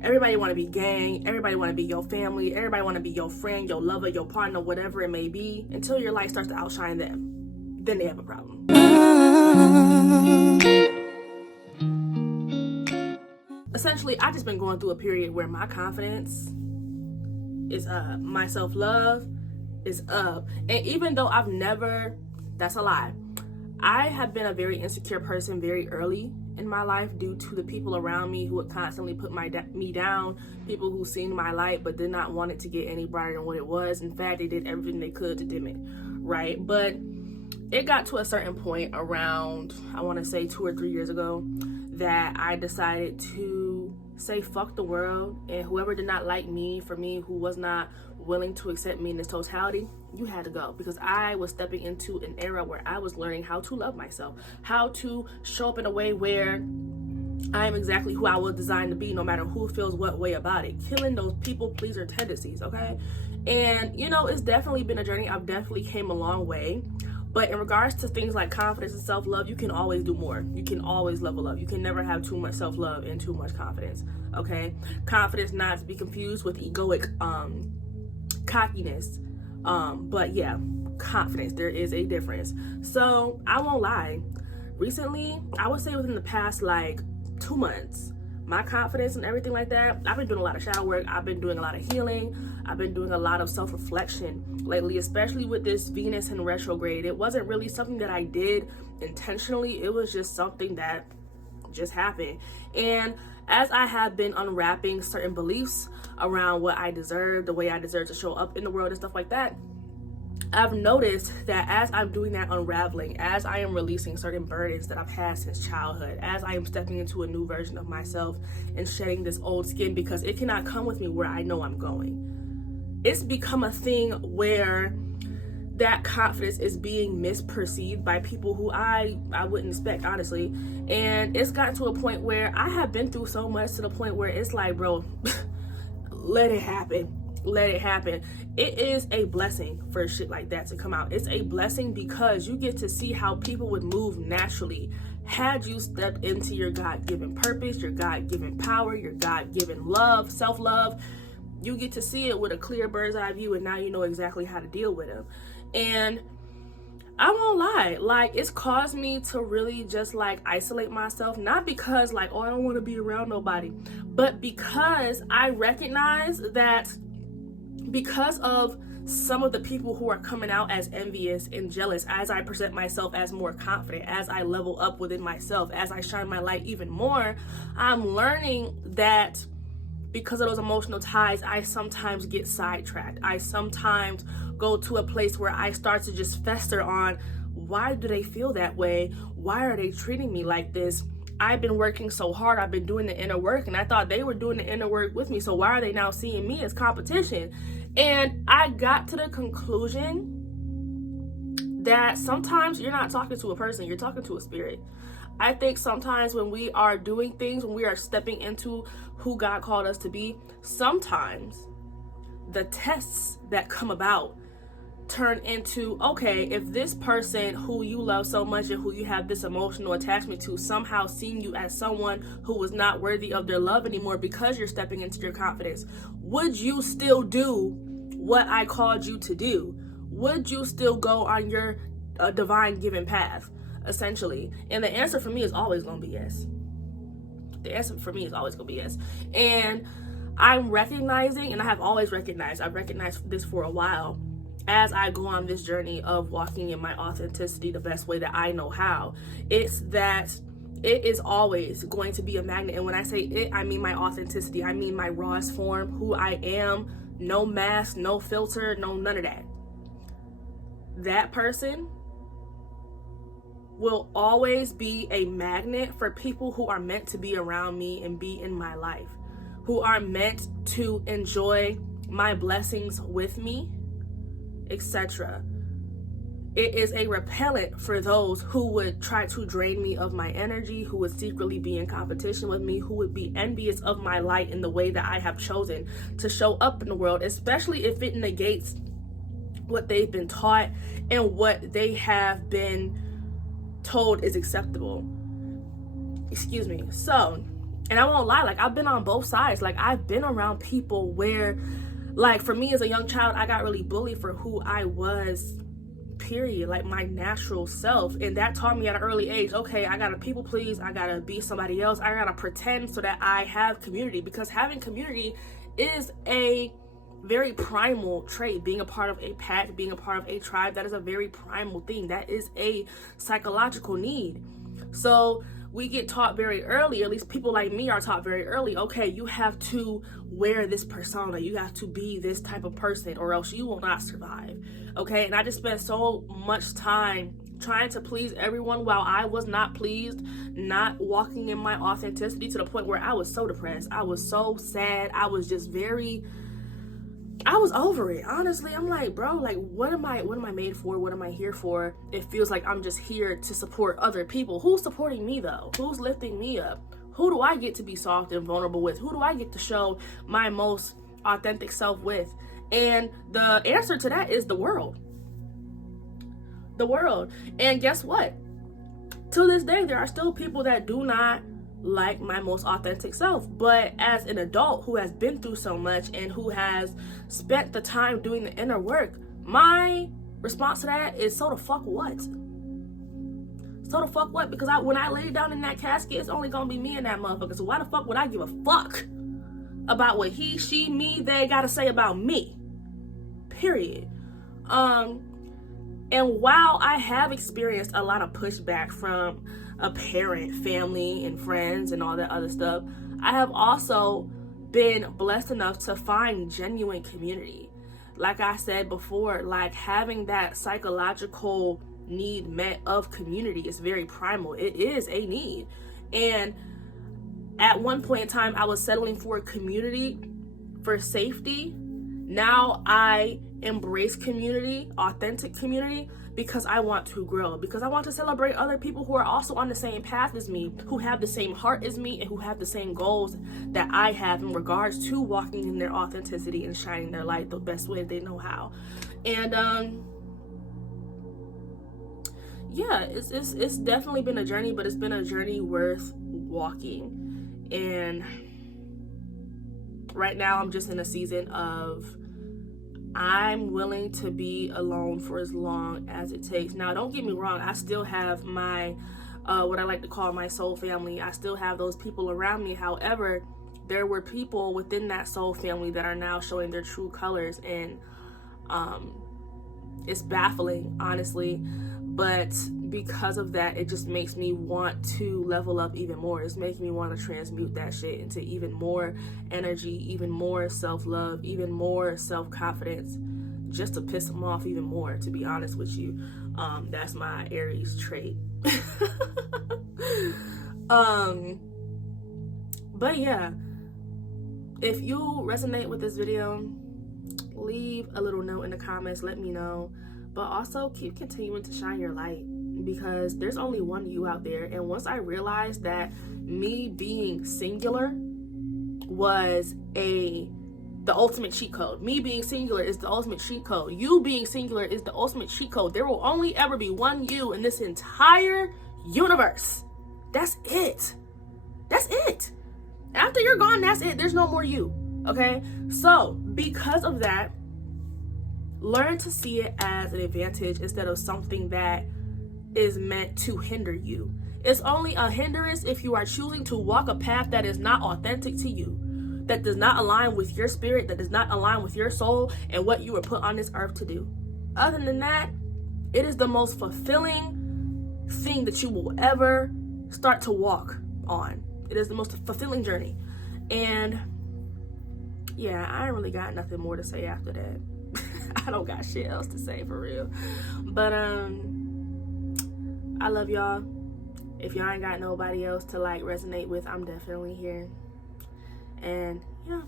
Everybody want to be gang. Everybody want to be your family. Everybody want to be your friend, your lover, your partner, whatever it may be, until your light starts to outshine them. Then they have a problem. Essentially, I just been going through a period where my confidence is up. My self-love is up. And even though that's a lie. I have been a very insecure person very early in my life due to the people around me who would constantly put me down, people who seen my light but did not want it to get any brighter than what it was. In fact, they did everything they could to dim it, right? But it got to a certain point around, I want to say 2 or 3 years ago, that I decided to say fuck the world, and whoever did not like me, for me, who was not willing to accept me in its totality, you had to go. Because I was stepping into an era where I was learning how to love myself, how to show up in a way where I am exactly who I was designed to be, no matter who feels what way about it. Killing those people pleaser tendencies, okay? And you know, it's definitely been a journey. I've definitely came a long way. But in regards to things like confidence and self-love, you can always do more. You can always level up. You can never have too much self-love and too much confidence, okay? Confidence not to be confused with egoic cockiness. But yeah, confidence, there is a difference. So I won't lie. Recently, I would say within the past like 2 months, my confidence and everything like that, I've been doing a lot of shadow work. I've been doing a lot of healing. I've been doing a lot of self-reflection lately, especially with this Venus in retrograde. It wasn't really something that I did intentionally. It was just something that just happened. And as I have been unwrapping certain beliefs around what I deserve, the way I deserve to show up in the world and stuff like that, I've noticed that as I'm doing that unraveling, as I am releasing certain burdens that I've had since childhood, as I am stepping into a new version of myself and shedding this old skin, because it cannot come with me where I know I'm going. It's become a thing where that confidence is being misperceived by people who I wouldn't expect, honestly. And it's gotten to a point where I have been through so much to the point where it's like, bro, let it happen. Let it happen. It is a blessing for shit like that to come out. It's a blessing because you get to see how people would move naturally had you stepped into your God-given purpose, your God-given power, your God-given love, self-love. You get to see it with a clear bird's eye view, and now you know exactly how to deal with them. And I won't lie, like, it's caused me to really just like isolate myself, not because like, oh, I don't want to be around nobody, but because I recognize that because of some of the people who are coming out as envious and jealous, as I present myself as more confident, as I level up within myself, as I shine my light even more, I'm learning that because of those emotional ties, I sometimes get sidetracked. I sometimes go to a place where I start to just fester on, why do they feel that way? Why are they treating me like this? I've been working so hard. I've been doing the inner work, and I thought they were doing the inner work with me. So why are they now seeing me as competition? And I got to the conclusion that sometimes you're not talking to a person, you're talking to a spirit. I think sometimes when we are doing things, when we are stepping into who God called us to be, sometimes the tests that come about turn into, okay, if this person who you love so much and who you have this emotional attachment to somehow seeing you as someone who was not worthy of their love anymore because you're stepping into your confidence, would you still do what I called you to do? Would you still go on your divine given path, essentially? And the answer for me is always going to be yes. The answer for me is always going to be yes. And I'm recognizing, and I have always recognized, I've recognized this for a while, as I go on this journey of walking in my authenticity the best way that I know how, it's that it is always going to be a magnet. And when I say it, I mean my authenticity. I mean my rawest form, who I am, no mask, no filter, no none of that. That person will always be a magnet for people who are meant to be around me and be in my life, who are meant to enjoy my blessings with me, etc. It is a repellent for those who would try to drain me of my energy, who would secretly be in competition with me, who would be envious of my light in the way that I have chosen to show up in the world, especially if it negates what they've been taught and what they have been told is acceptable. Excuse me. So And I won't lie, like, I've been on both sides. Like, I've been around people where, like, for me as a young child, I got really bullied for who I was, period, like my natural self. And that taught me at an early age, okay, I gotta people please, I gotta be somebody else, I gotta pretend so that I have community, because having community is a very primal trait. Being a part of a pack, being a part of a tribe, that is a very primal thing. That is a psychological need. So we get taught very early, at least people like me are taught very early, okay, you have to wear this persona, you have to be this type of person, or else you will not survive. Okay, and I just spent so much time trying to please everyone while I was not pleased, not walking in my authenticity, to the point where I was so depressed, I was so sad, I was just I was over it. Honestly, I'm like, bro, like, what am I made for? What am I here for? It feels like I'm just here to support other people. Who's supporting me though? Who's lifting me up? Who do I get to be soft and vulnerable with? Who do I get to show my most authentic self with? And the answer to that is the world. The world. And guess what? To this day, there are still people that do not like my most authentic self. But as an adult who has been through so much and who has spent the time doing the inner work, my response to that is, so the fuck what? So the fuck what? Because when I lay down in that casket, it's only gonna be me and that motherfucker. So why the fuck would I give a fuck about what he, she, me, they gotta say about me? Period. And while I have experienced a lot of pushback from a parent, family, and friends and all that other stuff, I have also been blessed enough to find genuine community. Like I said before, like, having that psychological need met of community is very primal. It is a need. And at one point in time, I was settling for community for safety. Now I embrace community, authentic community, because I want to grow, because I want to celebrate other people who are also on the same path as me, who have the same heart as me, and who have the same goals that I have in regards to walking in their authenticity and shining their light the best way they know how. And yeah, it's definitely been a journey, but it's been a journey worth walking. And right now I'm just in a season of, I'm willing to be alone for as long as it takes. Now, don't get me wrong, I still have my what I like to call my soul family. I still have those people around me. However, there were people within that soul family that are now showing their true colors, and it's baffling, honestly. But because of that, it just makes me want to level up even more. It's making me want to transmute that shit into even more energy, even more self-love, even more self-confidence, just to piss them off even more, to be honest with you. That's my Aries trait. But yeah, if you resonate with this video, leave a little note in the comments, let me know. But also keep continuing to shine your light, because there's only one you out there. And once I realized that me being singular was the ultimate cheat code. Me being singular is the ultimate cheat code. You being singular is the ultimate cheat code. There will only ever be one you in this entire universe. That's it. That's it. After you're gone, that's it. There's no more you. Okay? So, because of that, learn to see it as an advantage instead of something that is meant to hinder you. It's only a hindrance if you are choosing to walk a path that is not authentic to you, that does not align with your spirit, that does not align with your soul and what you were put on this earth to do. Other than that, it is the most fulfilling thing that you will ever start to walk on. It is the most fulfilling journey. And yeah, I ain't really got nothing more to say after that. I don't got shit else to say, for real. But I love y'all. If y'all ain't got nobody else to like resonate with, I'm definitely here. And yeah.